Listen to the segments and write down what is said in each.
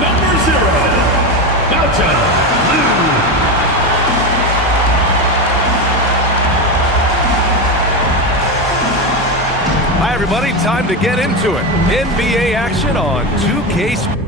Number 0, Mountain Blue. Hi, everybody. Time to get into it. NBA action on 2K Sports.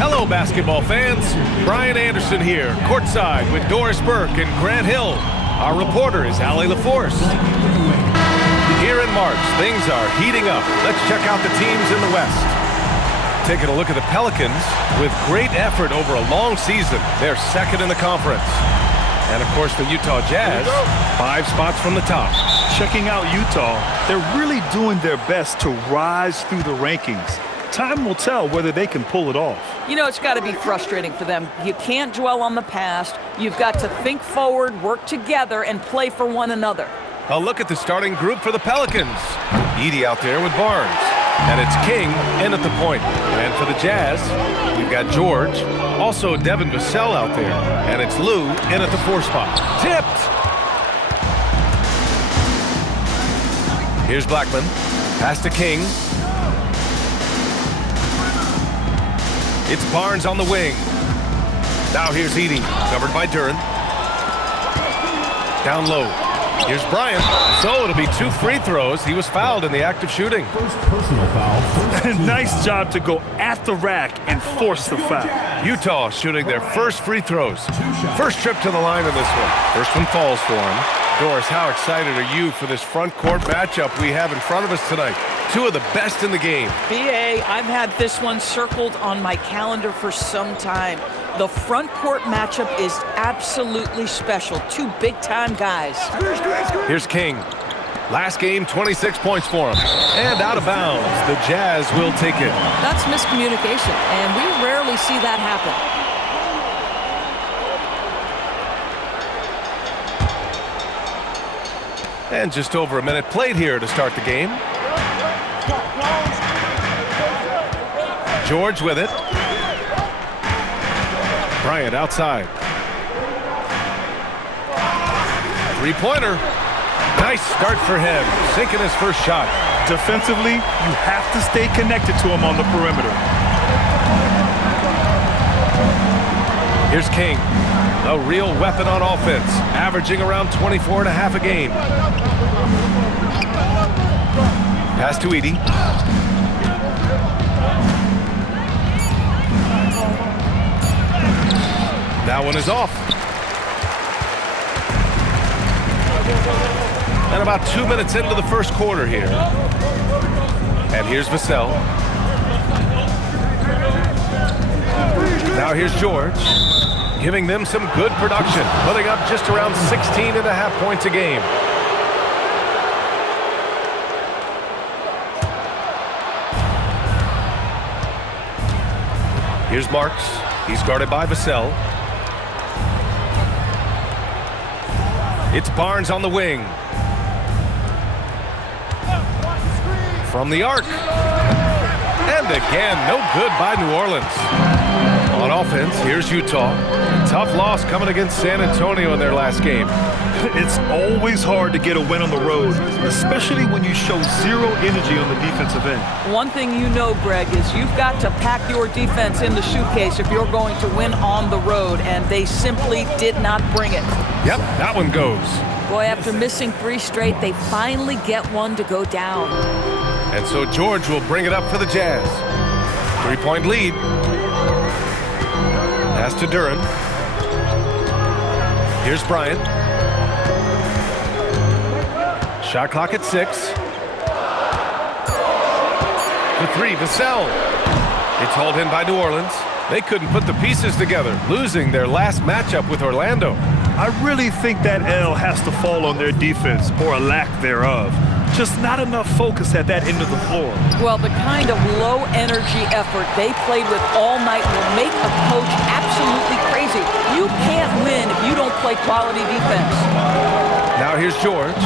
Hello, basketball fans. Brian Anderson here, courtside with Doris Burke and Grant Hill. Our reporter is Allie LaForce. Here in March, things are heating up. Let's check out the teams in the West. Taking a look at the Pelicans, with great effort over a long season. They're second in the conference. And, of course, the Utah Jazz, 5 spots from the top. Checking out Utah, they're really doing their best to rise through the rankings. Time will tell whether they can pull it off. You know, it's got to be frustrating for them. You can't dwell on the past. You've got to think forward, work together, and play for one another. A look at the starting group for the Pelicans. Edey out there with Barnes. And it's King in at the point. And for the Jazz, we've got George. Also Devin Vassell out there. And it's Lou in at the 4 spot. Tipped! Here's Blackman. Pass to King. It's Barnes on the wing. Now here's Edey, covered by Duren. Down low. Here's Bryant. So it'll be 2 free throws. He was fouled in the act of shooting. First personal foul. Nice job to go at the rack and force the foul. Utah shooting their first free throws. First trip to the line in this one. First one falls for him. Doris, how excited are you for this front court matchup we have in front of us tonight? 2 of the best in the game. BA, I've had this one circled on my calendar for some time. The front court matchup is absolutely special. 2 big-time guys. Here's King. Last game, 26 points for him. And out of bounds. The Jazz will take it. That's miscommunication, and we rarely see that happen. And just over a minute played here to start the game. George with it. Bryant outside. 3-pointer. Nice start for him. Sinking his first shot. Defensively, you have to stay connected to him on the perimeter. Here's King. A real weapon on offense, averaging around 24.5 a game. Pass to Edey. That one is off. And about 2 minutes into the first quarter here. And here's Vassell. Now here's George. Giving them some good production, putting up just around 16.5 points a game. Here's Marks. He's guarded by Vassell. It's Barnes on the wing. From the arc. And again, no good by New Orleans. On offense, here's Utah. Tough loss coming against San Antonio in their last game. It's always hard to get a win on the road, especially when you show 0 energy on the defensive end. One thing you know, Greg, is you've got to pack your defense in the suitcase if you're going to win on the road, and they simply did not bring it. Yep, that one goes. Boy, after missing 3 straight, they finally get one to go down. And so George will bring it up for the Jazz. 3-point lead. Pass to Duren. Here's Bryant. Shot clock at 6. The 3, Vassell. It's hauled in by New Orleans. They couldn't put the pieces together, losing their last matchup with Orlando. I really think that L has to fall on their defense, or a lack thereof. Just not enough focus at that end of the floor. Well, the kind of low-energy effort they played with all night will make a coach absolutely crazy. You can't win if you don't play quality defense. Now here's George.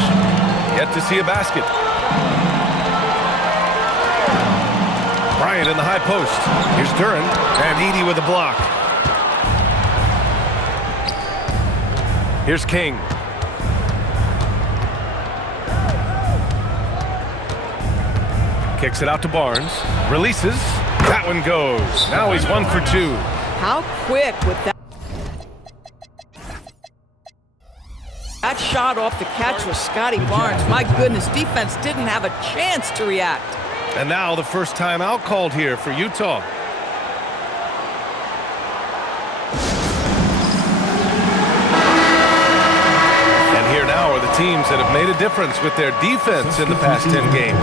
Yet to see a basket. Bryant in the high post. Here's Duran, and Edey with a block. Here's King. Kicks it out to Barnes. Releases. That one goes. Now he's 1 for 2. How quick with that. That shot off the catch was Scotty Barnes. My goodness, defense didn't have a chance to react. And now the first timeout called here for Utah. And here now are the teams that have made a difference with their defense in the past 10 games.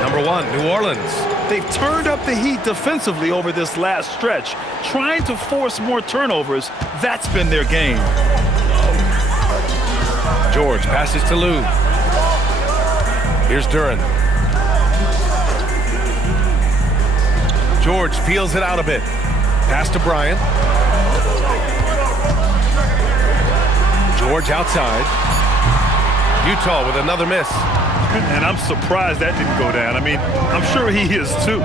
Number 1, New Orleans. They've turned up the heat defensively over this last stretch, trying to force more turnovers. That's been their game. George passes to Lou. Here's Duran. George peels it out a bit. Pass to Bryant. George outside. Utah with another miss. And I'm surprised that didn't go down. I mean, I'm sure he is too.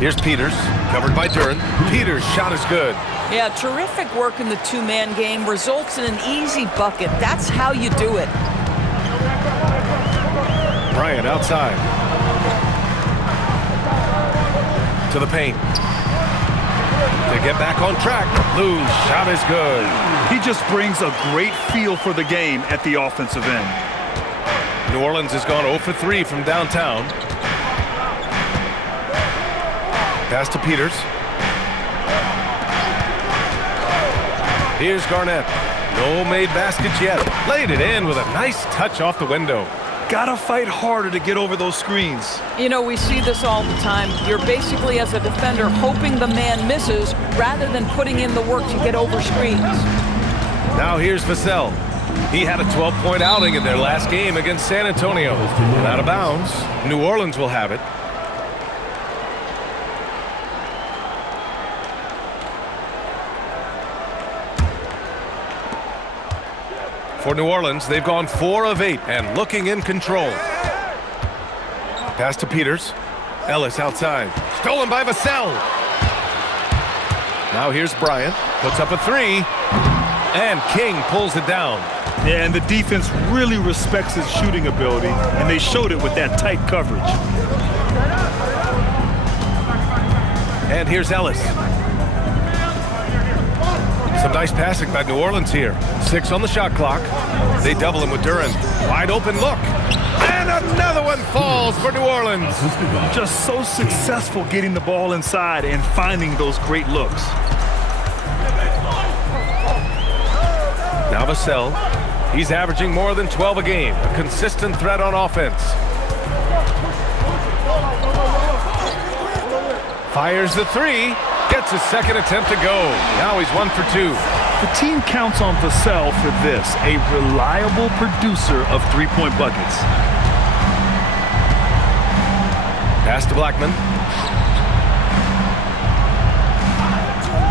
Here's Peters, covered by Duran. Peters' shot is good. Yeah, terrific work in the two-man game results in an easy bucket. That's how you do it. Bryant outside. To the paint. To get back on track. Lou's shot is good. He just brings a great feel for the game at the offensive end. New Orleans has gone 0 for 3 from downtown. Pass to Peters. Here's Garnett. No made baskets yet. Laid it in with a nice touch off the window. Gotta fight harder to get over those screens. You know, we see this all the time. You're basically, as a defender, hoping the man misses rather than putting in the work to get over screens. Now here's Vassell. He had a 12-point outing in their last game against San Antonio. And out of bounds. New Orleans will have it. For New Orleans, they've gone 4 of 8 and looking in control. Pass to Peters. Ellis outside. Stolen by Vassell. Now here's Bryant. Puts up a 3. And King pulls it down. Yeah, and the defense really respects his shooting ability, and they showed it with that tight coverage. And here's Ellis. Some nice passing by New Orleans here. 6 on the shot clock. They double him with Duran. Wide open look. And another one falls for New Orleans. Just so successful getting the ball inside and finding those great looks. Now Vassell. He's averaging more than 12 a game. A consistent threat on offense. Fires the 3. Gets his second attempt to go. Now he's 1 for 2. The team counts on Vassell for this, a reliable producer of three-point buckets. Pass to Blackman.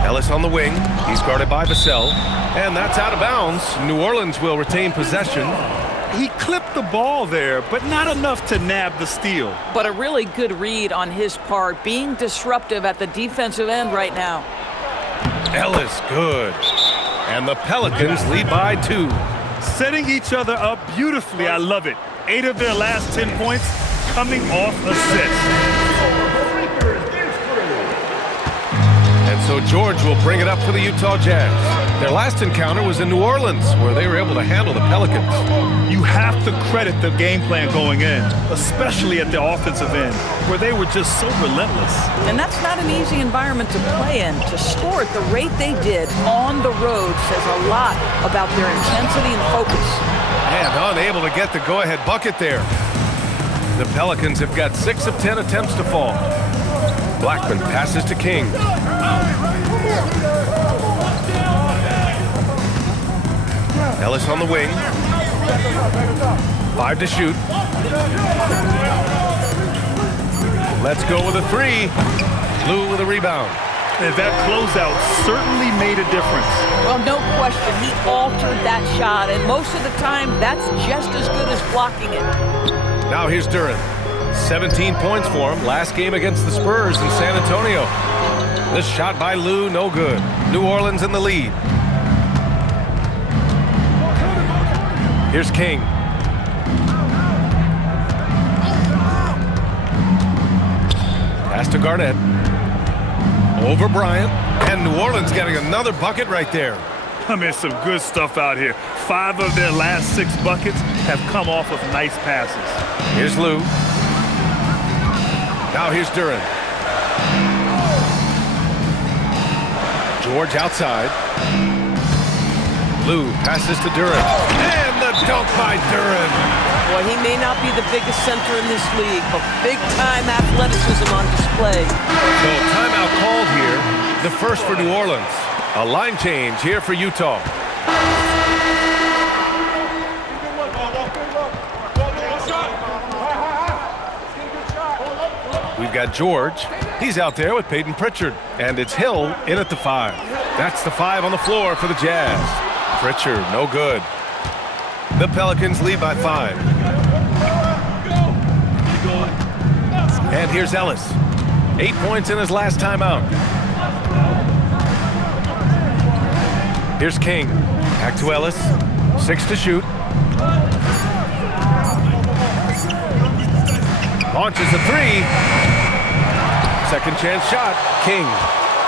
Ellis on the wing. He's guarded by Vassell. And that's out of bounds. New Orleans will retain possession. He clipped the ball there, but not enough to nab the steal. But a really good read on his part, being disruptive at the defensive end right now. Ellis, good. And the Pelicans lead by 2. Setting each other up beautifully. I love it. 8 of their last 10 points coming off assists. And so George will bring it up for the Utah Jazz. Their last encounter was in New Orleans, where they were able to handle the Pelicans. You have to credit the game plan going in, especially at the offensive end, where they were just so relentless. And that's not an easy environment to play in. To score at the rate they did on the road says a lot about their intensity and focus. And unable to get the go-ahead bucket there. The Pelicans have got 6 of 10 attempts to fall. Blackman passes to King. Ellis on the wing. 5 to shoot. Let's go with a 3. Lou with a rebound. And that closeout certainly made a difference. Well, no question, he altered that shot, and most of the time, that's just as good as blocking it. Now here's Duran. 17 points for him last game against the Spurs in San Antonio. This shot by Lou, no good. New Orleans in the lead. Here's King. Pass to Garnett. Over Bryant. And New Orleans getting another bucket right there. I mean, some good stuff out here. 5 of their last 6 buckets have come off of nice passes. Here's Lou. Now here's Duran. George outside. Lou passes to Duran. And the dunk by Duran. Boy, he may not be the biggest center in this league, but big-time athleticism on display. So timeout called here, the first for New Orleans. A line change here for Utah. We've got George. He's out there with Peyton Pritchard. And it's Hill in at the 5. That's the 5 on the floor for the Jazz. Pritchard, no good. The Pelicans lead by 5. And here's Ellis. 8 points in his last timeout. Here's King. Back to Ellis. 6 to shoot. Launches a 3. Second chance shot. King.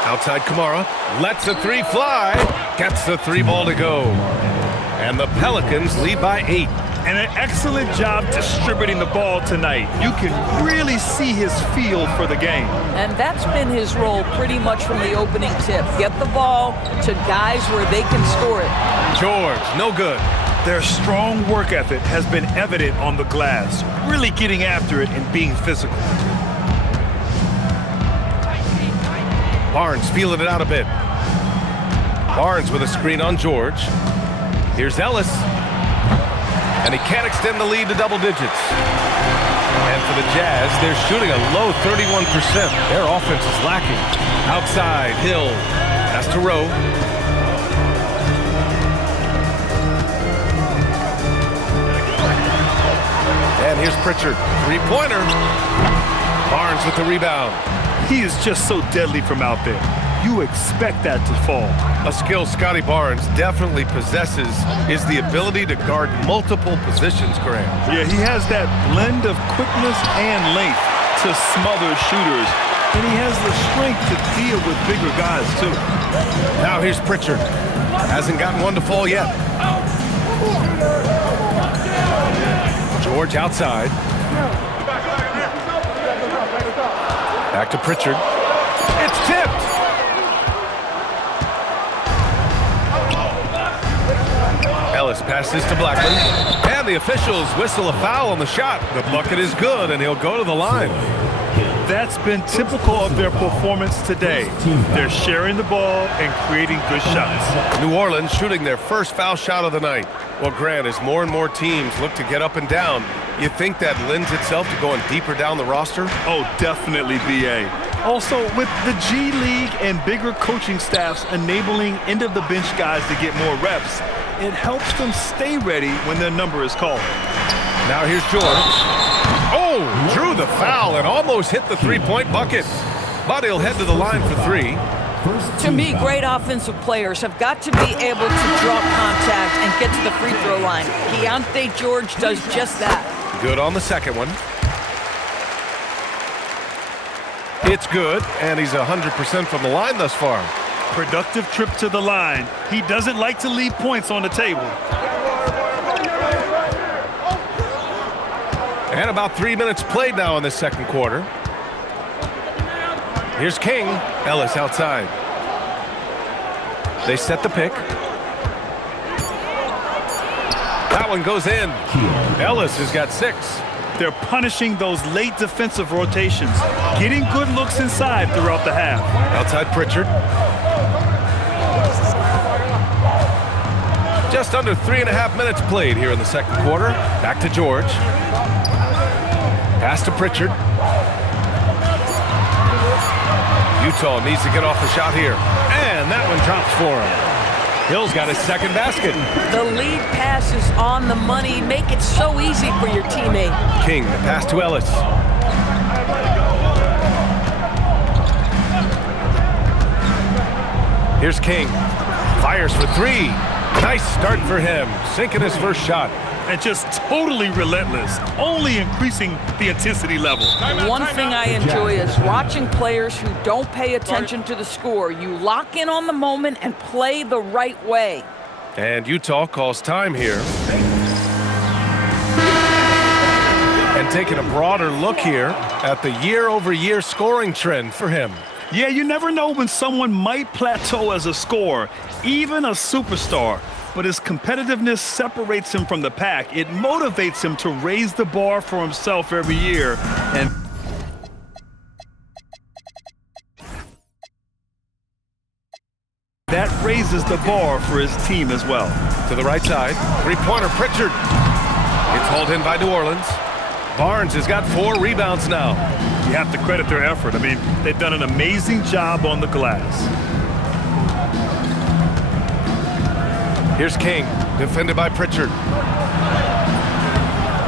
Outside Kamara. Lets a 3 fly. Gets the 3 ball to go. And the Pelicans lead by 8. And an excellent job distributing the ball tonight. You can really see his feel for the game. And that's been his role pretty much from the opening tip. Get the ball to guys where they can score it. George, no good. Their strong work ethic has been evident on the glass, really getting after it and being physical. Barnes feeling it out a bit. Barnes with a screen on George. Here's Ellis. And he can't extend the lead to double digits. And for the Jazz, they're shooting a low 31%. Their offense is lacking. Outside, Hill. Pass to Rowe. And here's Pritchard. 3-pointer. Barnes with the rebound. He is just so deadly from out there. You expect that to fall. A skill Scotty Barnes definitely possesses is the ability to guard multiple positions, Graham. Yeah, he has that blend of quickness and length to smother shooters. And he has the strength to deal with bigger guys, too. Now here's Pritchard. Hasn't gotten one to fall yet. George outside. Back to Pritchard. It's tipped. Ellis passes to Blackman. And the officials whistle a foul on the shot. The bucket is good, and he'll go to the line. That's been typical of their performance today. They're sharing the ball and creating good shots. New Orleans shooting their first foul shot of the night. Well, Grant, as more and more teams look to get up and down, you think that lends itself to going deeper down the roster? Oh, definitely, B.A. Also, with the G League and bigger coaching staffs enabling end-of-the-bench guys to get more reps, it helps them stay ready when their number is called. Now here's George. Oh, drew the foul and almost hit the three-point bucket. But he'll head to the line for 3. To me, great offensive players have got to be able to draw contact and get to the free throw line. Keontae George does just that. Good on the second one. It's good, and he's 100% from the line thus far. Productive trip to the line. He doesn't like to leave points on the table. And about 3 minutes played now in the second quarter. Here's King. Ellis outside. They set the pick. That one goes in. Ellis has got 6. They're punishing those late defensive rotations, getting good looks inside throughout the half. Outside Pritchard. Just under 3.5 minutes played here in the second quarter. Back to George. Pass to Pritchard. Utah needs to get off the shot here. And that one drops for him. Hill's got his second basket. The lead pass is on the money. Make it so easy for your teammate. King, the pass to Ellis. Here's King. Fires for three. Nice start for him. Sinking his first shot. And just totally relentless, only increasing the intensity level. One thing I enjoy is watching players who don't pay attention to the score. You lock in on the moment and play the right way. And Utah calls time here. And taking a broader look here at the year-over-year scoring trend for him. Yeah, you never know when someone might plateau as a scorer, even a superstar. But his competitiveness separates him from the pack. It motivates him to raise the bar for himself every year. And that raises the bar for his team as well. To the right side, three-pointer Pritchard. It's hauled in by New Orleans. Barnes has got 4 rebounds now. You have to credit their effort. I mean, they've done an amazing job on the glass. Here's King, defended by Pritchard.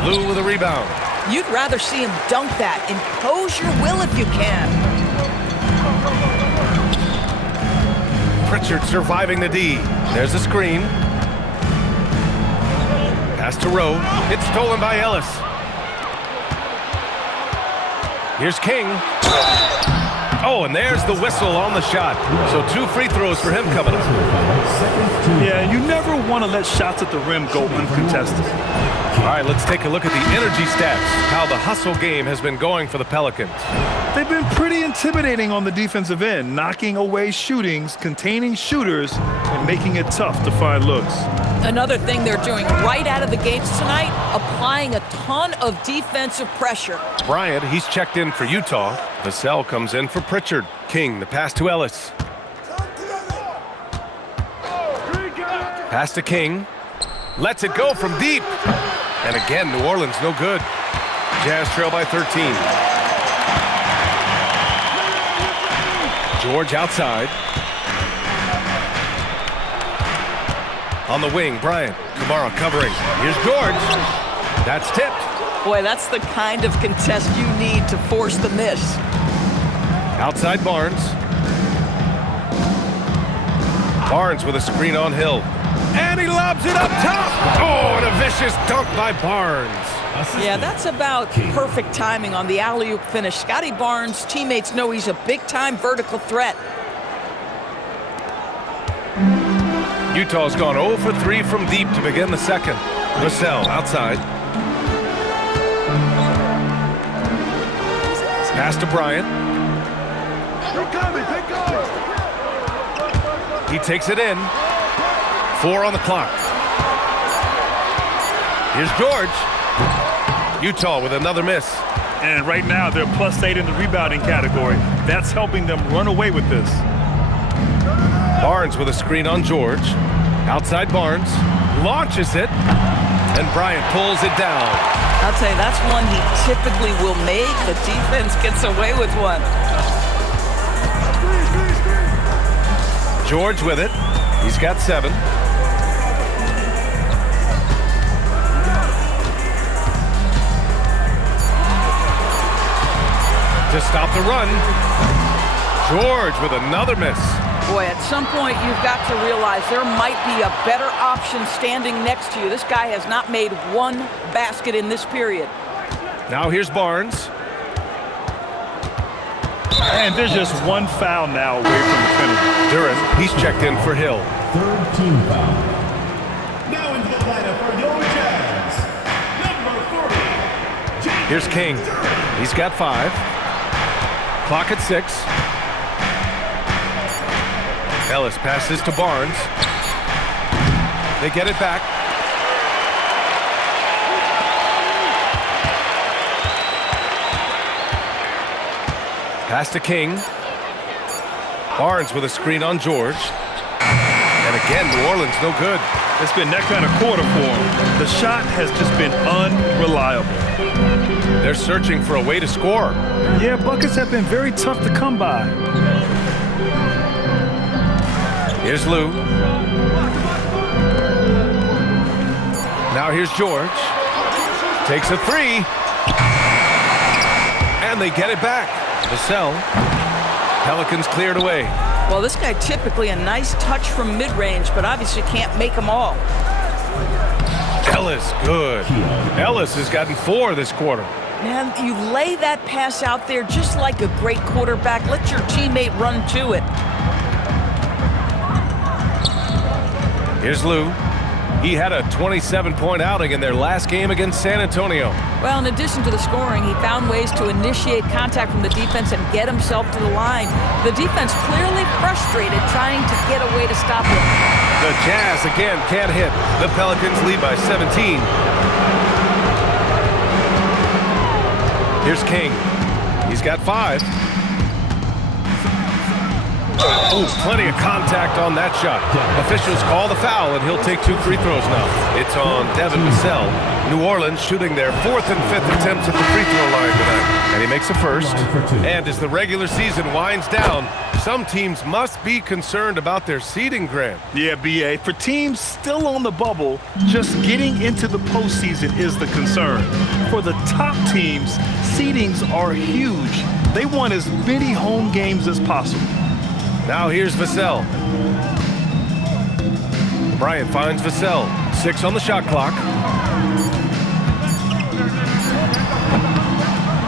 Lou with a rebound. You'd rather see him dunk that. Impose your will if you can. Pritchard surviving the D. There's a screen. Pass to Rowe. It's stolen by Ellis. Here's King. Oh, and there's the whistle on the shot. So 2 free throws for him coming up. Yeah, you never want to let shots at the rim go uncontested. All right, let's take a look at the energy stats, how the hustle game has been going for the Pelicans. They've been pretty intimidating on the defensive end, knocking away shootings, containing shooters, and making it tough to find looks. Another thing they're doing right out of the gates tonight, applying a ton of defensive pressure. Bryant, he's checked in for Utah. Vassell comes in for Pritchard. King, the pass to Ellis. Pass to King. Lets it go from deep. And again, New Orleans no good. Jazz trail by 13. George outside. On the wing, Bryant. Kamara covering. Here's George. That's tipped. Boy, that's the kind of contest you need to force the miss. Outside Barnes. Barnes with a screen on Hill. And he lobs it up top. Oh, and a vicious dunk by Barnes. Yeah, that's about perfect timing on the alley-oop finish. Scotty Barnes' teammates know he's a big-time vertical threat. Utah's gone 0 for 3 from deep to begin the second. Vassell outside. Pass to Bryant. He takes it in. 4 on the clock. Here's George. Utah with another miss. And right now, they're +8 in the rebounding category. That's helping them run away with this. Barnes with a screen on George. Outside Barnes. Launches it. And Bryant pulls it down. I'll tell you, that's one he typically will make. The defense gets away with one. George with it. He's got 7. To stop the run. George with another miss. Boy, at some point you've got to realize there might be a better option standing next to you. This guy has not made 1 basket in this period. Now here's Barnes. And there's just 1 foul now away from the finish. Duran, he's checked in for Hill. 3rd team foul. Now into the lineup for your Jazz, number 40. Here's King. He's got 5. Clock at 6. Ellis passes to Barnes. They get it back. Pass to King. Barnes with a screen on George. And again, New Orleans no good. It's been that kind of quarter for them. The shot has just been unreliable. They're searching for a way to score. Yeah, buckets have been very tough to come by. Here's Lou. Now here's George. Takes a three. And they get it back. Vassell. Pelicans cleared away. Well, this guy typically a nice touch from mid-range, but obviously can't make them all. Ellis, good. Ellis has gotten 4 this quarter. Man, you lay that pass out there just like a great quarterback. Let your teammate run to it. Here's Lou. He had a 27-point outing in their last game against San Antonio. Well, in addition to the scoring, he found ways to initiate contact from the defense and get himself to the line. The defense clearly frustrated trying to get a way to stop him. The Jazz again can't hit. The Pelicans lead by 17. Here's King. He's got 5. Oh, plenty of contact on that shot. Officials call the foul, and he'll take 2 free throws now. It's on Devin Vassell. New Orleans shooting their 4th and 5th attempts at the free throw line tonight. And he makes a first. And as the regular season winds down, some teams must be concerned about their seeding, Grant. Yeah, B.A. For teams still on the bubble, just getting into the postseason is the concern. For the top teams, seedings are huge. They want as many home games as possible. Now here's Vassell. Bryant finds Vassell. 6 on the shot clock.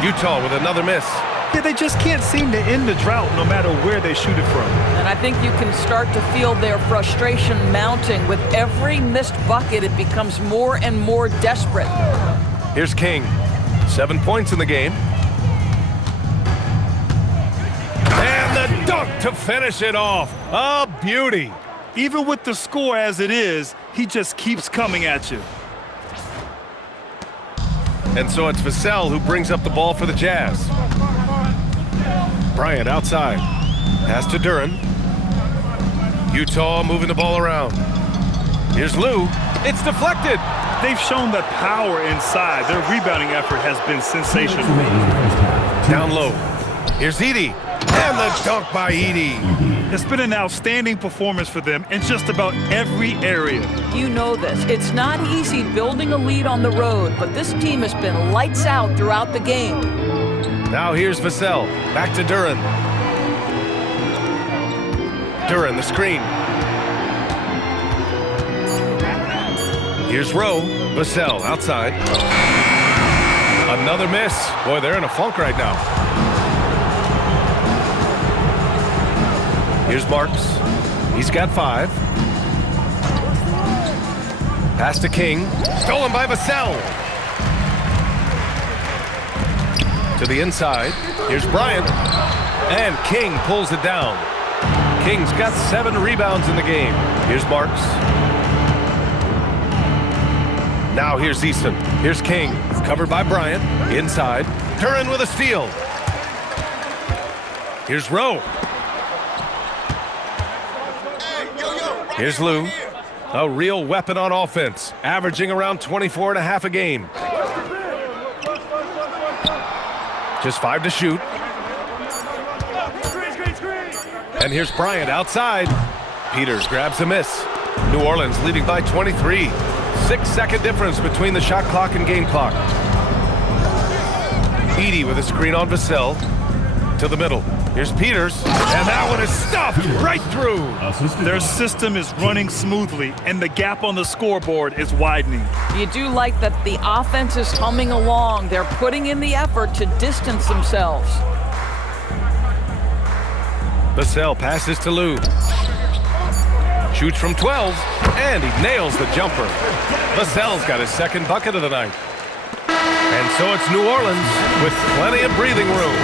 Utah with another miss. Yeah, they just can't seem to end the drought no matter where they shoot it from. And I think you can start to feel their frustration mounting. With every missed bucket, it becomes more and more desperate. Here's King. 7 points in the game. And the dunk to finish it off. A beauty. Even with the score as it is, he just keeps coming at you. And so it's Vassell who brings up the ball for the Jazz. Bryant outside. Pass to Duren. Utah moving the ball around. Here's Lou. It's deflected. They've shown that power inside. Their rebounding effort has been sensational. Down low. Here's Edey. And the dunk by Edey. It's been an outstanding performance for them in just about every area. You know this. It's not easy building a lead on the road, but this team has been lights out throughout the game. Now here's Vassell. Back to Duren. Duren, the screen. Here's Rowe. Vassell outside. Another miss. Boy, they're in a funk right now. Here's Marks. He's got 5. Pass to King. Stolen by Vassell. To the inside. Here's Bryant. And King pulls it down. King's got 7 rebounds in the game. Here's Marks. Now here's Easton. Here's King. Covered by Bryant. Inside. Duren with a steal. Here's Rowe. Here's Lou. A real weapon on offense. Averaging around 24.5 a game. Just 5 to shoot. And here's Bryant outside. Peters grabs a miss. New Orleans leading by 23. 6-second difference between the shot clock and game clock. Edey with a screen on Vassell. To the middle. Here's Peters. And that one is stuffed right through. Their system is running smoothly, and the gap on the scoreboard is widening. You do like that the offense is humming along. They're putting in the effort to distance themselves. Vassell passes to Lou. Shoots from 12, and he nails the jumper. Vassell's got his 2nd bucket of the night. And so it's New Orleans with plenty of breathing room.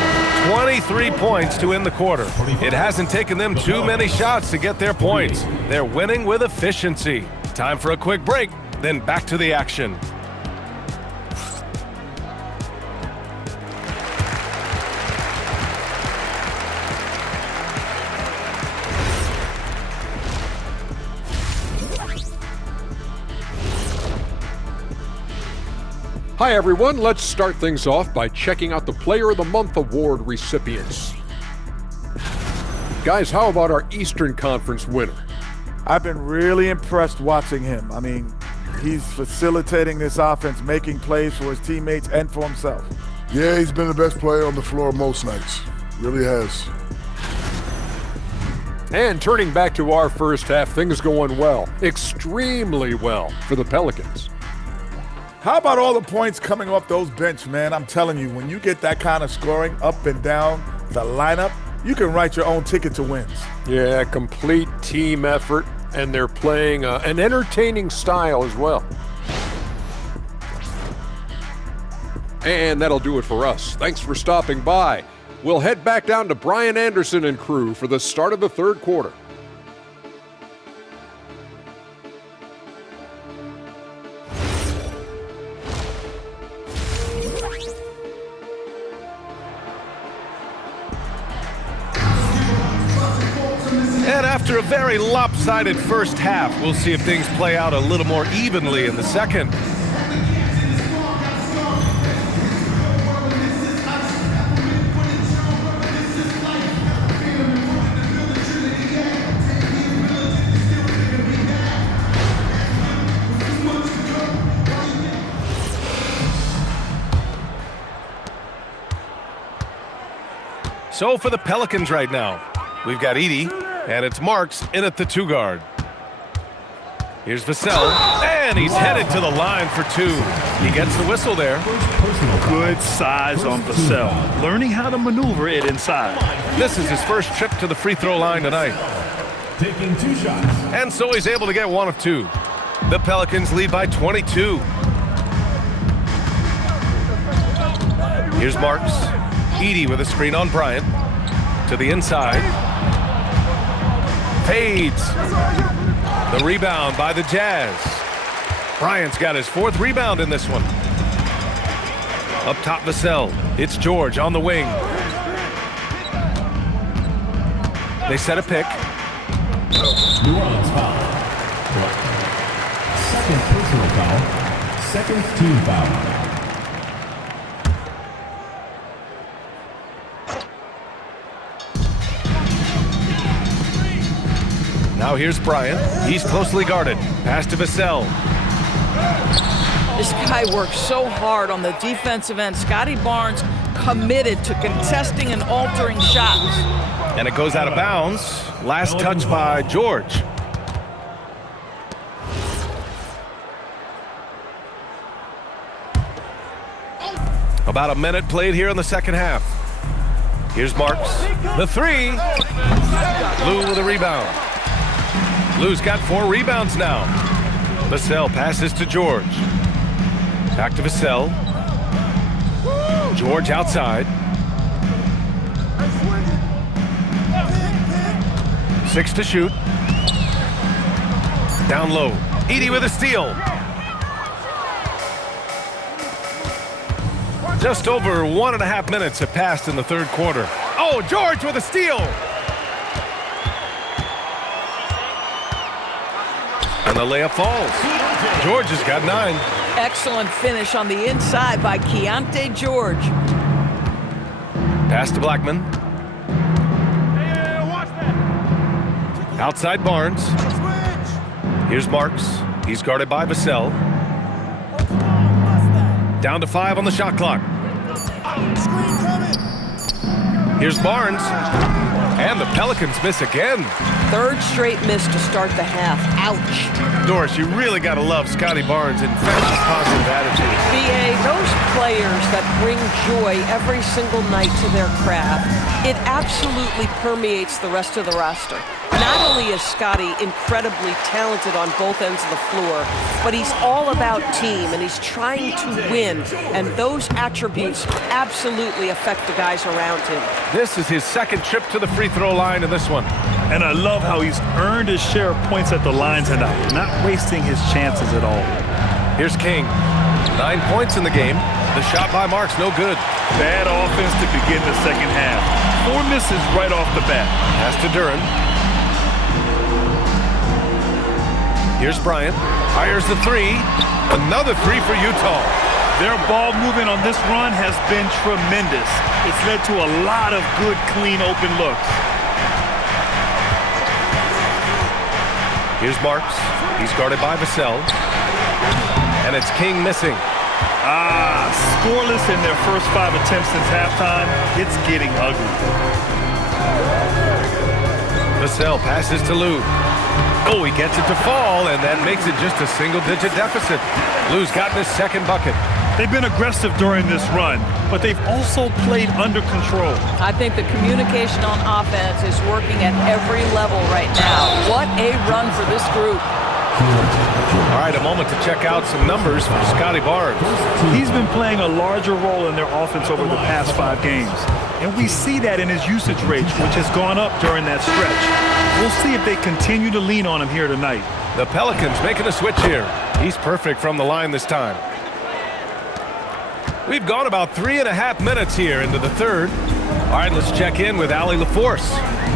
23 points to end the quarter. It hasn't taken them too many shots to get their points. They're winning with efficiency. Time for a quick break, then back to the action. Hi everyone, let's start things off by checking out the Player of the Month award recipients. Guys, how about our Eastern Conference winner? I've been really impressed watching him. I mean, he's facilitating this offense, making plays for his teammates and for himself. Yeah, he's been the best player on the floor most nights. Really has. And turning back to our first half, things going well, extremely well for the Pelicans. How about all the points coming off those bench, man? I'm telling you, when you get that kind of scoring up and down the lineup, you can write your own ticket to wins. Yeah, complete team effort, and they're playing an entertaining style as well. And that'll do it for us. Thanks for stopping by. We'll head back down to Brian Anderson and crew for the start of the third quarter. And after a very lopsided first half, we'll see if things play out a little more evenly in the second. So for the Pelicans right now, we've got Edey, and it's Marks in at the 2 guard. Here's Vassell, and he's headed to the line for 2. He gets the whistle there. Good size on Vassell, learning how to maneuver it inside. This is his first trip to the free throw line tonight. Taking 2 shots. And so he's able to get 1 of 2. The Pelicans lead by 22. Here's Marks. Edey with a screen on Bryant. To the inside. Fades. The rebound by the Jazz. Bryant's got his 4th rebound in this one. Up top, Vassell. It's George on the wing. They set a pick. New Orleans foul. 2nd personal foul. 2nd team foul. Now here's Bryant. He's closely guarded. Pass to Vassell. This guy works so hard on the defensive end. Scotty Barnes committed to contesting and altering shots. And it goes out of bounds. Last touch by George. About a minute played here in the second half. Here's Marks. The 3. Lou with a rebound. Lou's got 4 rebounds now. Vassell passes to George. Back to Vassell. George outside. 6 to shoot. Down low. Edey with a steal. Just over 1.5 minutes have passed in the third quarter. Oh, George with a steal. And the layup falls. George has got 9. Excellent finish on the inside by Keontae George. Pass to Blackman. Outside Barnes. Here's Marks. He's guarded by Vassell. Down to 5 on the shot clock. Here's Barnes. And the Pelicans miss again. 3rd straight miss to start the half. Ouch. Doris, you really got to love Scotty Barnes' infectious positive attitude. BA, those players that bring joy every single night to their craft, it absolutely permeates the rest of the roster. Not only is Scotty incredibly talented on both ends of the floor, but he's all about team, and he's trying to win, and those attributes absolutely affect the guys around him. This is his 2nd trip to the free throw line in this one. And I love how he's earned his share of points at the line tonight, not wasting his chances at all. Here's King. 9 points in the game. The shot by Marks, no good. Bad offense to begin the second half. 4 misses right off the bat. Pass to Duran. Here's Bryant. Fires the 3. Another 3 for Utah. Their ball movement on this run has been tremendous. It's led to a lot of good, clean, open looks. Here's Marks. He's guarded by Vassell. And it's King missing. Scoreless in their first 5 attempts since halftime. It's getting ugly. Vassell passes to Lou. Oh, he gets it to fall, and that makes it just a single-digit deficit. Lou's gotten his second bucket. They've been aggressive during this run, but they've also played under control. I think the communication on offense is working at every level right now. What a run for this group. All right, a moment to check out some numbers from Scotty Barnes. He's been playing a larger role in their offense over the past 5 games. And we see that in his usage rate, which has gone up during that stretch. We'll see if they continue to lean on him here tonight. The Pelicans making a switch here. He's perfect from the line this time. We've gone about 3.5 minutes here into the third. All right, let's check in with Allie LaForce.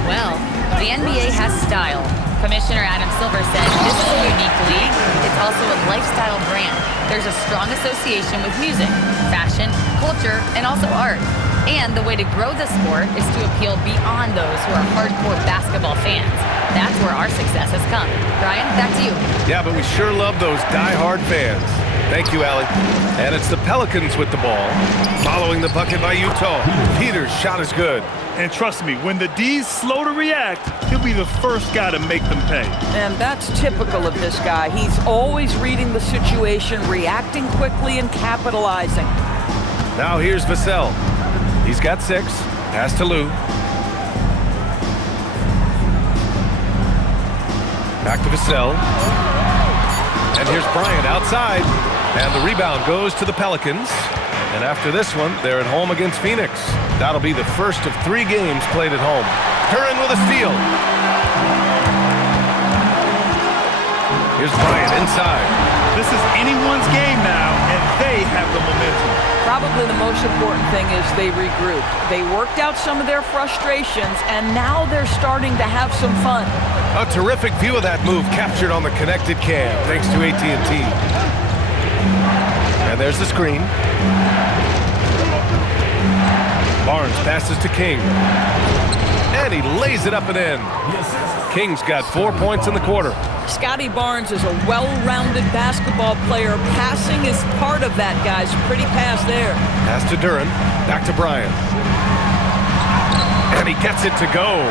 Well, the NBA has style. Commissioner Adam Silver said this is a unique league. It's also a lifestyle brand. There's a strong association with music, fashion, culture, and also art. And the way to grow the sport is to appeal beyond those who are hardcore basketball fans. That's where our success has come. Brian, back to you. Yeah, but we sure love those die-hard fans. Thank you, Allie. And it's the Pelicans with the ball. Following the bucket by Utah. Peters' shot is good. And trust me, when the D's slow to react, he'll be the first guy to make them pay. And that's typical of this guy. He's always reading the situation, reacting quickly, and capitalizing. Now here's Vassell. He's got 6. Pass to Lou. Back to Vassell. And here's Bryant outside. And the rebound goes to the Pelicans. And after this one, they're at home against Phoenix. That'll be the first of 3 games played at home. Curran with a steal. Here's Bryant inside. This is anyone's game now, and they have the momentum. Probably the most important thing is they regrouped. They worked out some of their frustrations, and now they're starting to have some fun. A terrific view of that move captured on the connected cam, thanks to AT&T. And there's the screen. Barnes passes to King. And he lays it up and in. King's got 4 points in the quarter. Scotty Barnes is a well-rounded basketball player. Passing is part of that, guys. Pretty pass there. Pass to Duran. Back to Bryant. And he gets it to go.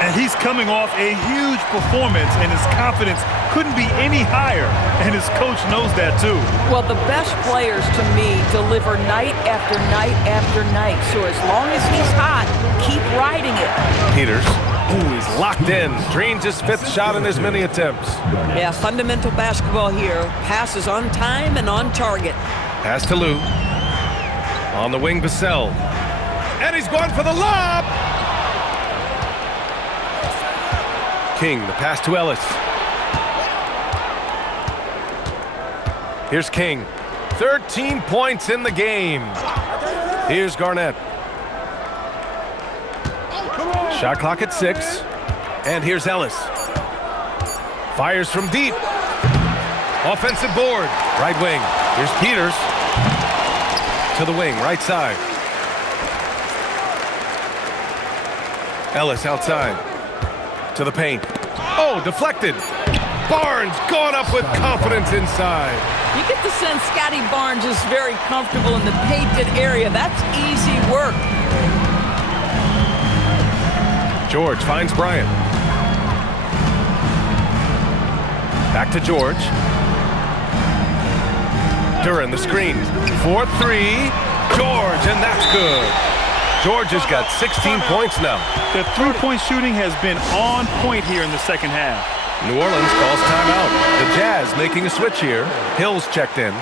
And he's coming off a huge performance, and his confidence couldn't be any higher. And his coach knows that, too. Well, the best players, to me, deliver night after night after night. So as long as he's hot, keep riding it. Peters. Ooh, he's locked in. Drains his 5th shot in as many attempts. Yeah, fundamental basketball here. Passes on time and on target. Pass to Lou. On the wing, Vassell. And he's going for the lob. King, the pass to Ellis. Here's King. 13 points in the game. Here's Garnett. Shot clock at 6. And here's Ellis. Fires from deep. Offensive board. Right wing. Here's Peters. To the wing, right side. Ellis outside. To the paint. Oh, deflected. Barnes going up with confidence inside. You get the sense Scotty Barnes is very comfortable in the painted area. That's easy work. George finds Bryant. Back to George. Duran the screen. 4-3. George, and that's good. George has got 16 points now. The three-point shooting has been on point here in the second half. New Orleans calls timeout. The Jazz making a switch here. Hill's checked in.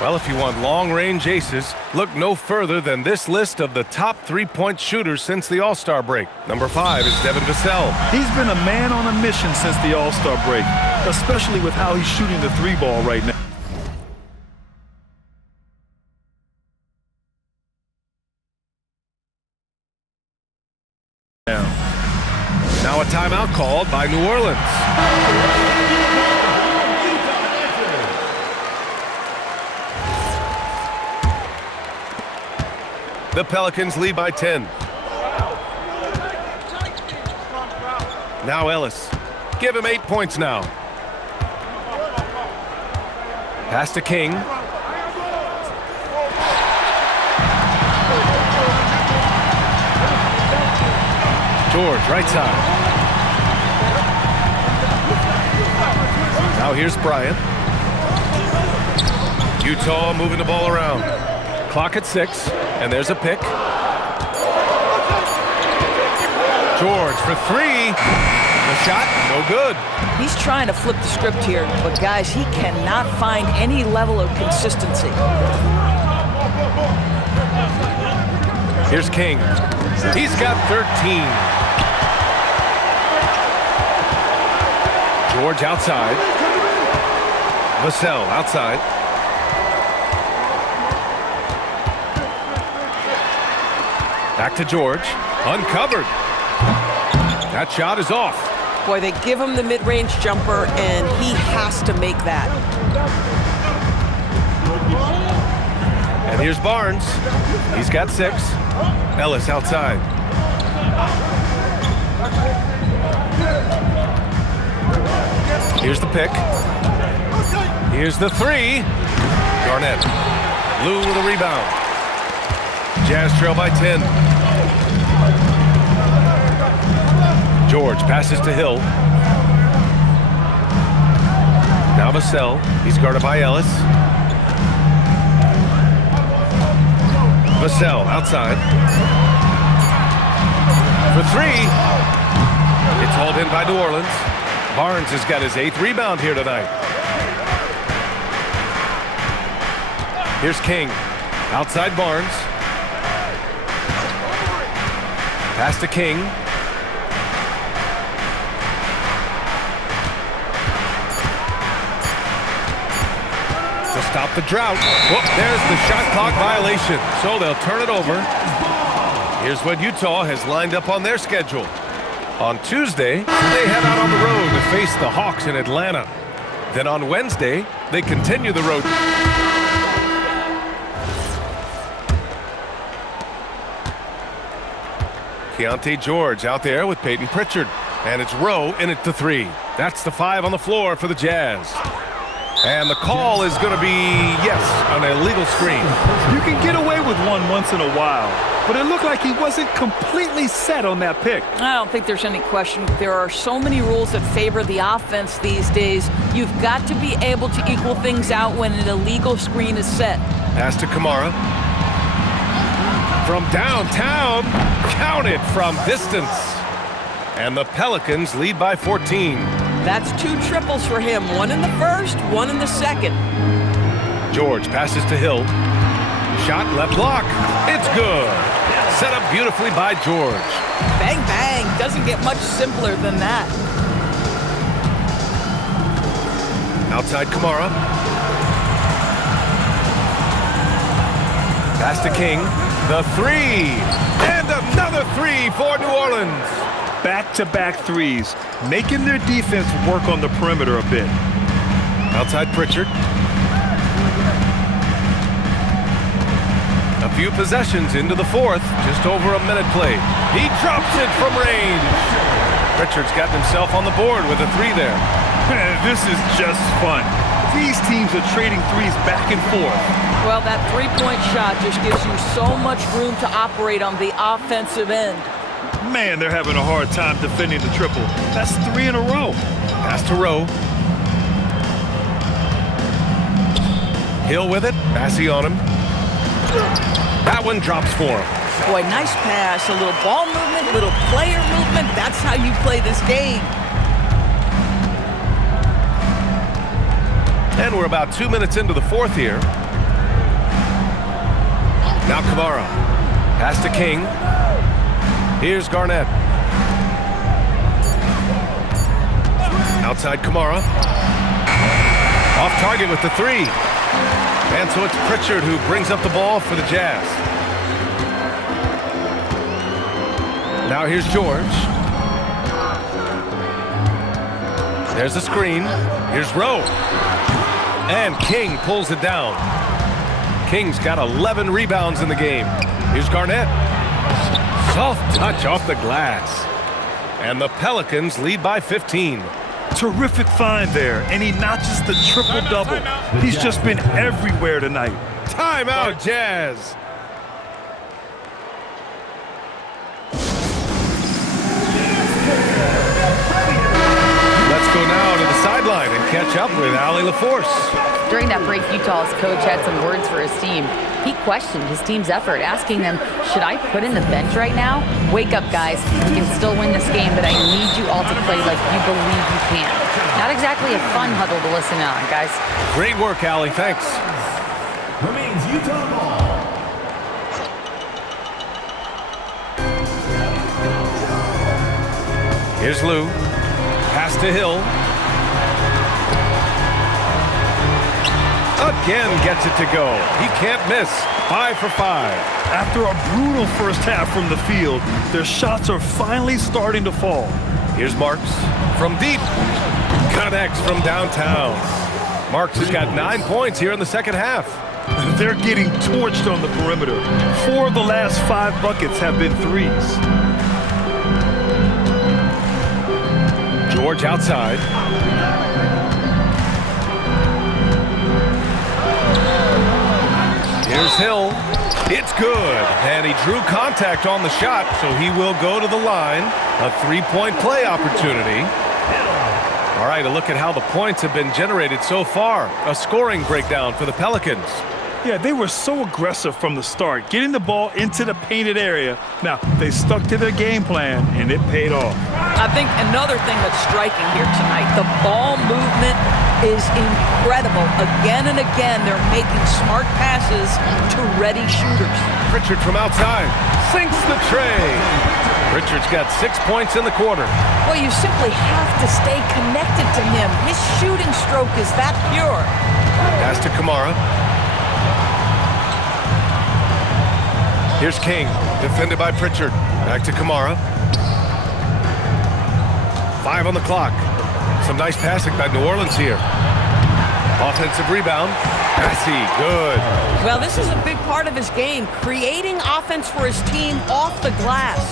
Well, if you want long-range aces, look no further than this list of the top three-point shooters since the All-Star break. Number 5 is Devin Vassell. He's been a man on a mission since the All-Star break, especially with how he's shooting the three ball right now. Now a timeout called by New Orleans. The Pelicans lead by 10. Now Ellis. Give him 8 points now. Pass to King. George, right side. Now here's Bryant. Utah moving the ball around. Clock at 6, and there's a pick. George for 3. The shot, no good. He's trying to flip the script here, but guys, he cannot find any level of consistency. Here's King. He's got 13. George outside. Vassell outside. Back to George. Uncovered. That shot is off. Boy, they give him the mid-range jumper, and he has to make that. And here's Barnes. He's got 6. Ellis outside. Here's the pick. Here's the 3. Garnett. Lou with a rebound. Jazz trail by 10. George passes to Hill. Now Vassell. He's guarded by Ellis. Vassell outside. For 3. It's hauled in by New Orleans. Barnes has got his 8th rebound here tonight. Here's King. Outside Barnes. Pass to King. To stop the drought. Whoop, there's the shot clock violation. So they'll turn it over. Here's what Utah has lined up on their schedule. On Tuesday, they head out on the road to face the Hawks in Atlanta. Then on Wednesday, they continue the road. Keontae George out there with Peyton Pritchard. And it's Rowe in at the 3. That's the 5 on the floor for the Jazz. And the call is going to be, yes, an illegal screen. You can get away with one once in a while, but it looked like he wasn't completely set on that pick. I don't think there's any question. There are so many rules that favor the offense these days. You've got to be able to equal things out when an illegal screen is set. Pass to Kamara. From downtown, counted from distance. And the Pelicans lead by 14. That's 2 triples for him. 1 in the first, 1 in the second. George passes to Hill. Shot left block. It's good. Set up beautifully by George. Bang, bang. Doesn't get much simpler than that. Outside Kamara. Pass to King. The 3. And another 3 for New Orleans. Back-to-back threes, making their defense work on the perimeter a bit. Outside Pritchard. A few possessions into the 4th, just over a minute played. He drops it from range. Pritchard's got himself on the board with a 3 there. This is just fun. These teams are trading threes back and forth. Well, that 3-point shot just gives you so much room to operate on the offensive end. Man, they're having a hard time defending the triple. That's 3 in a row. Pass to Rowe. Hill with it. Massey on him. That one drops for him. Boy, nice pass. A little ball movement, little player movement. That's how you play this game. And we're about 2 minutes into the 4th here. Now Kamara. Pass to King. Here's Garnett. Outside Kamara. Off target with the 3. And so it's Pritchard who brings up the ball for the Jazz. Now here's George. There's a screen. Here's Rowe. And King pulls it down. King's got 11 rebounds in the game. Here's Garnett. Soft touch off the glass. And the Pelicans lead by 15. Terrific find there, and he notches the triple-double. He's just been everywhere tonight. Timeout, Jazz. Let's go now to the sideline and catch up with Allie LaForce. During that break, Utah's coach had some words for his team. He questioned his team's effort, asking them, should I put in the bench right now? Wake up, guys. We can still win this game, but I need you all to play like you believe you can. Not exactly a fun huddle to listen on, guys. Great work, Allie. Thanks. Remains Utah ball. Here's Lou. Pass to Hill. Again gets it to go. He can't miss. 5 for 5. After a brutal first half from the field, their shots are finally starting to fall. Here's Marks from deep. Connects from downtown. Marks has got 9 points here in the second half. They're getting torched on the perimeter. 4 of the last 5 buckets have been threes. George outside. Here's Hill. It's good. And he drew contact on the shot, so he will go to the line. A 3-point play opportunity. All right, a look at how the points have been generated so far. A scoring breakdown for the Pelicans. Yeah, they were so aggressive from the start, getting the ball into the painted area. Now, they stuck to their game plan, and it paid off. I think another thing that's striking here tonight, the ball movement is incredible. Again and again, they're making smart passes to ready shooters. Pritchard from outside sinks the tray. Pritchard's got 6 points in the quarter. Well, you simply have to stay connected to him. His shooting stroke is that pure. Pass to Kamara. Here's King, defended by Pritchard. Back to Kamara. 5 on the clock. Some nice passing by New Orleans here. Offensive rebound. Passy, good. Well, this is a big part of his game, creating offense for his team off the glass.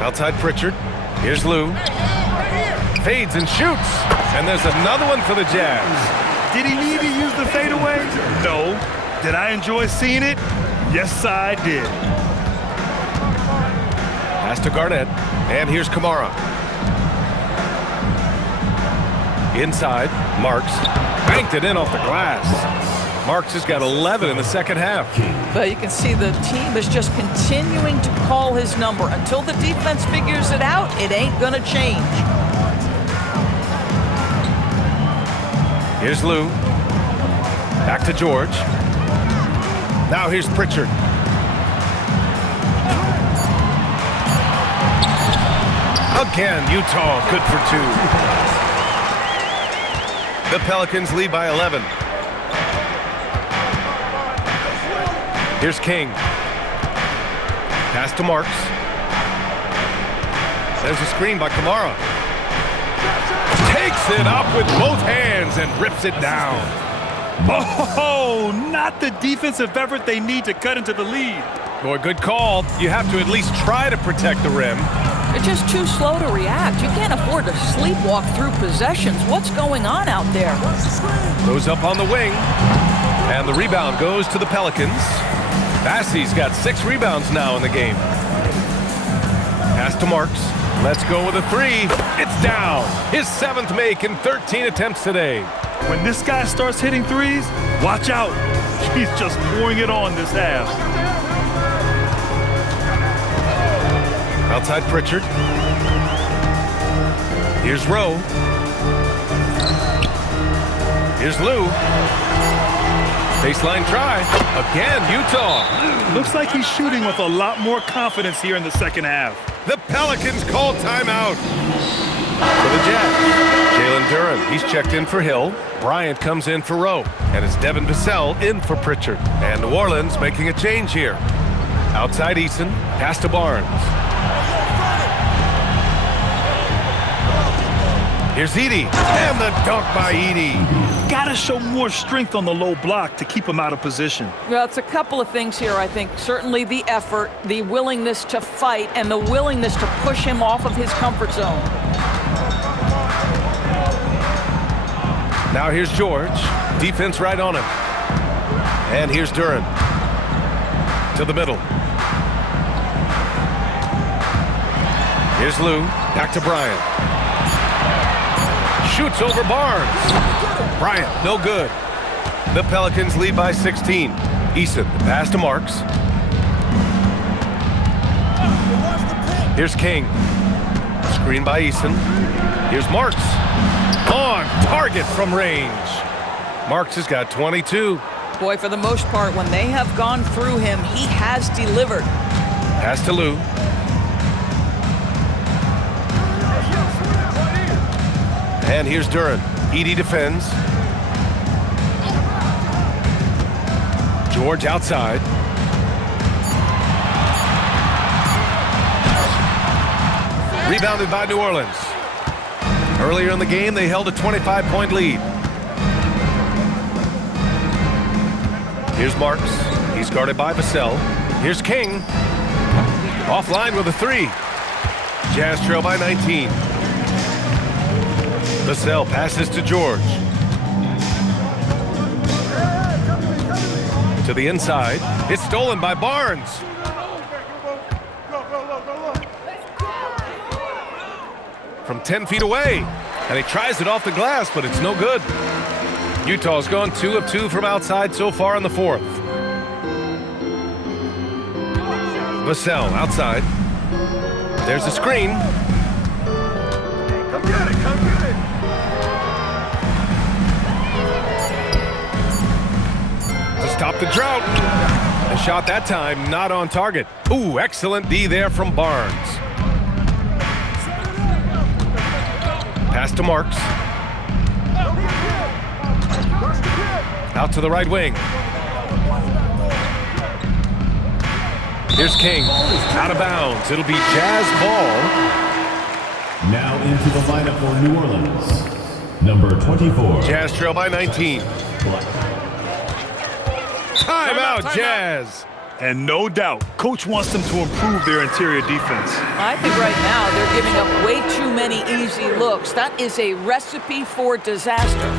Outside Pritchard. Here's Lou. Fades and shoots. And there's another one for the Jazz. Did he need to use the fadeaway? No. Did I enjoy seeing it? Yes, I did. Pass to Garnett. And here's Kamara. Inside, Marks. Banked it in off the glass. Marks has got 11 in the second half. But you can see the team is just continuing to call his number. Until the defense figures it out, it ain't gonna change. Here's Lou. Back to George. Now here's Pritchard. Again, Utah good for 2. The Pelicans lead by 11. Here's King. Pass to Marks. There's a screen by Kamara. Takes it up with both hands and rips it down. Oh, not the defensive effort they need to cut into the lead. Boy, good call. You have to at least try to protect the rim. They're just too slow to react. You can't afford to sleepwalk through possessions. What's going on out there? Goes up on the wing. And the rebound goes to the Pelicans. Bassy's got 6 rebounds now in the game. Pass to Marks. Let's go with a 3. It's down. His 7th make in 13 attempts today. When this guy starts hitting threes, watch out. He's just pouring it on this half. Outside Pritchard. Here's Rowe. Here's Lou. Baseline try. Again, Utah. Looks like he's shooting with a lot more confidence here in the second half. The Pelicans call timeout. For the Jazz, Jalen Duren, he's checked in for Hill. Bryant comes in for Rowe. And it's Devin Vassell in for Pritchard. And New Orleans making a change here. Outside Eason, pass to Barnes. Here's Edey, and the dunk by Edey. Gotta show more strength on the low block to keep him out of position. Well, it's a couple of things here, I think. Certainly the effort, the willingness to fight, and the willingness to push him off of his comfort zone. Now here's George. Defense right on him. And here's Duran. To the middle. Here's Lou. Back to Bryant. Shoots over Barnes. Bryant, no good. The Pelicans lead by 16. Eason, the pass to Marks. Here's King. Screen by Eason. Here's Marks. On target from range. Marks has got 22. Boy, for the most part, when they have gone through him, he has delivered. Pass to Lou. And here's Duran. Edey defends. George outside. Rebounded by New Orleans. Earlier in the game, they held a 25-point lead. Here's Marks. He's guarded by Vassell. Here's King. Offline with a three. Jazz trail by 19. Vassell passes to George. To the inside. It's stolen by Barnes. From 10 feet away. And he tries it off the glass, but it's no good. Utah's gone 2 of 2 from outside so far in the fourth. Vassell outside. There's a screen. Come get it, come get it. To stop the drought. The shot that time not on target. Ooh, excellent D there from Barnes. Pass to Marks. Out to the right wing. Here's King. Out of bounds. It'll be Jazz ball. Now into the lineup for New Orleans. Number 24. Jazz trail by 19. Timeout, Jazz. And no doubt, Coach wants them to improve their interior defense. I think right now they're giving up way too many easy looks. That is a recipe for disaster.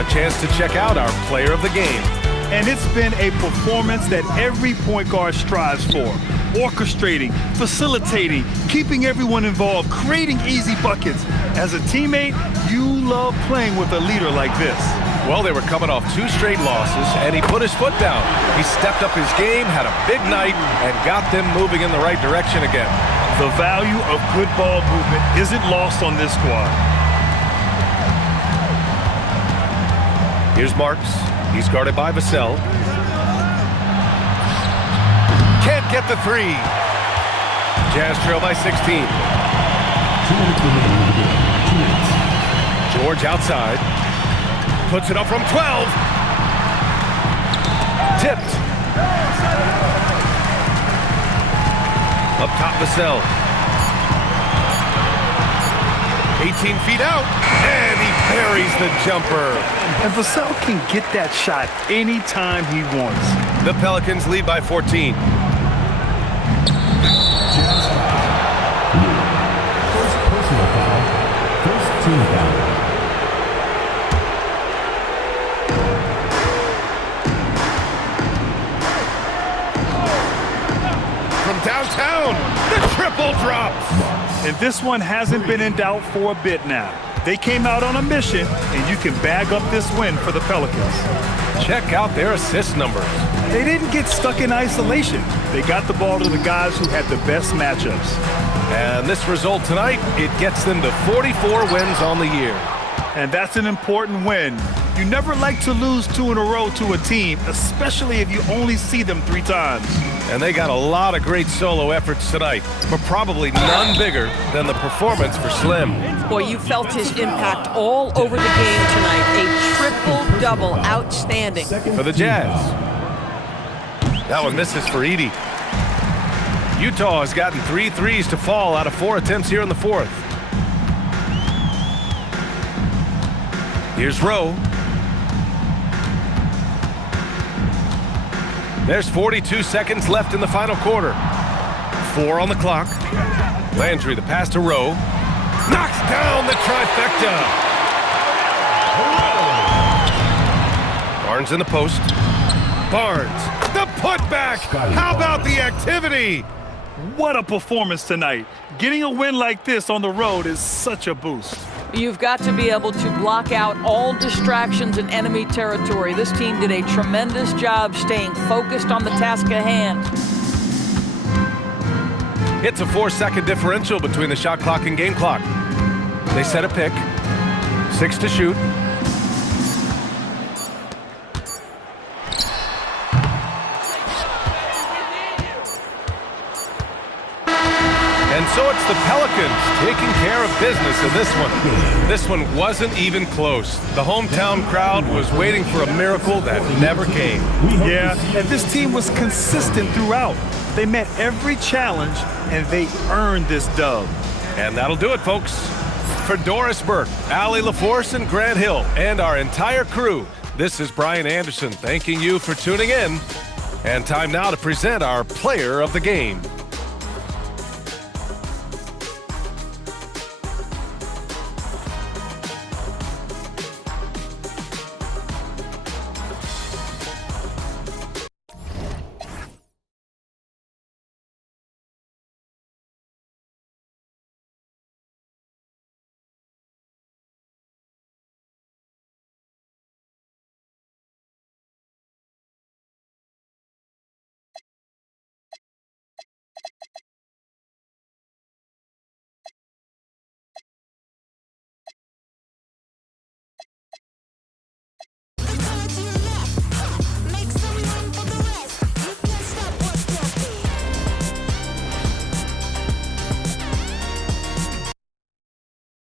A chance to check out our player of the game. And it's been a performance that every point guard strives for. Orchestrating, facilitating, keeping everyone involved, creating easy buckets. As a teammate, you love playing with a leader like this. Well, they were coming off 2 straight losses, and he put his foot down. He stepped up his game, had a big night, and got them moving in the right direction again. The value of good ball movement isn't lost on this squad. Here's Marks. He's guarded by Vassell. Can't get the three. Jazz trail by 16. 2 minutes remaining in the game. 2 minutes. George outside. Puts it up from 12. Tipped. Up top, Vassell. 18 feet out. And he buries the jumper. And Vassell can get that shot anytime he wants. The Pelicans lead by 14. First personal foul. First team foul. From downtown, the triple drops. And this one hasn't been in doubt for a bit now. They came out on a mission, and you can bag up this win for the Pelicans. Check out their assist numbers. They didn't get stuck in isolation. They got the ball to the guys who had the best matchups. And this result tonight, it gets them to 44 wins on the year. And that's an important win. You never like to lose 2 in a row to a team, especially if you only see them 3 times. And they got a lot of great solo efforts tonight, but probably none bigger than the performance for Slim. Boy, you felt his impact all over the game tonight. A triple-double, outstanding. For the Jazz. That one misses for Edey. Utah has gotten 3 threes to fall out of 4 attempts here in the fourth. Here's Rowe. There's 42 seconds left in the final quarter. 4 on the clock. Landry, the pass to Rowe. Knocks down the trifecta. Barnes in the post. Barnes, the putback. How about the activity? What a performance tonight. Getting a win like this on the road is such a boost. You've got to be able to block out all distractions in enemy territory. This team did a tremendous job staying focused on the task at hand. It's a 4-second differential between the shot clock and game clock. They set a pick. 6 to shoot. And so it's the Pelicans taking care of business in this one. This one wasn't even close. The hometown crowd was waiting for a miracle that never came. Yeah, and this team was consistent throughout. They met every challenge, and they earned this dub. And that'll do it, folks. For Doris Burke, Allie LaForce, and Grant Hill, and our entire crew, this is Brian Anderson thanking you for tuning in. And time now to present our player of the game.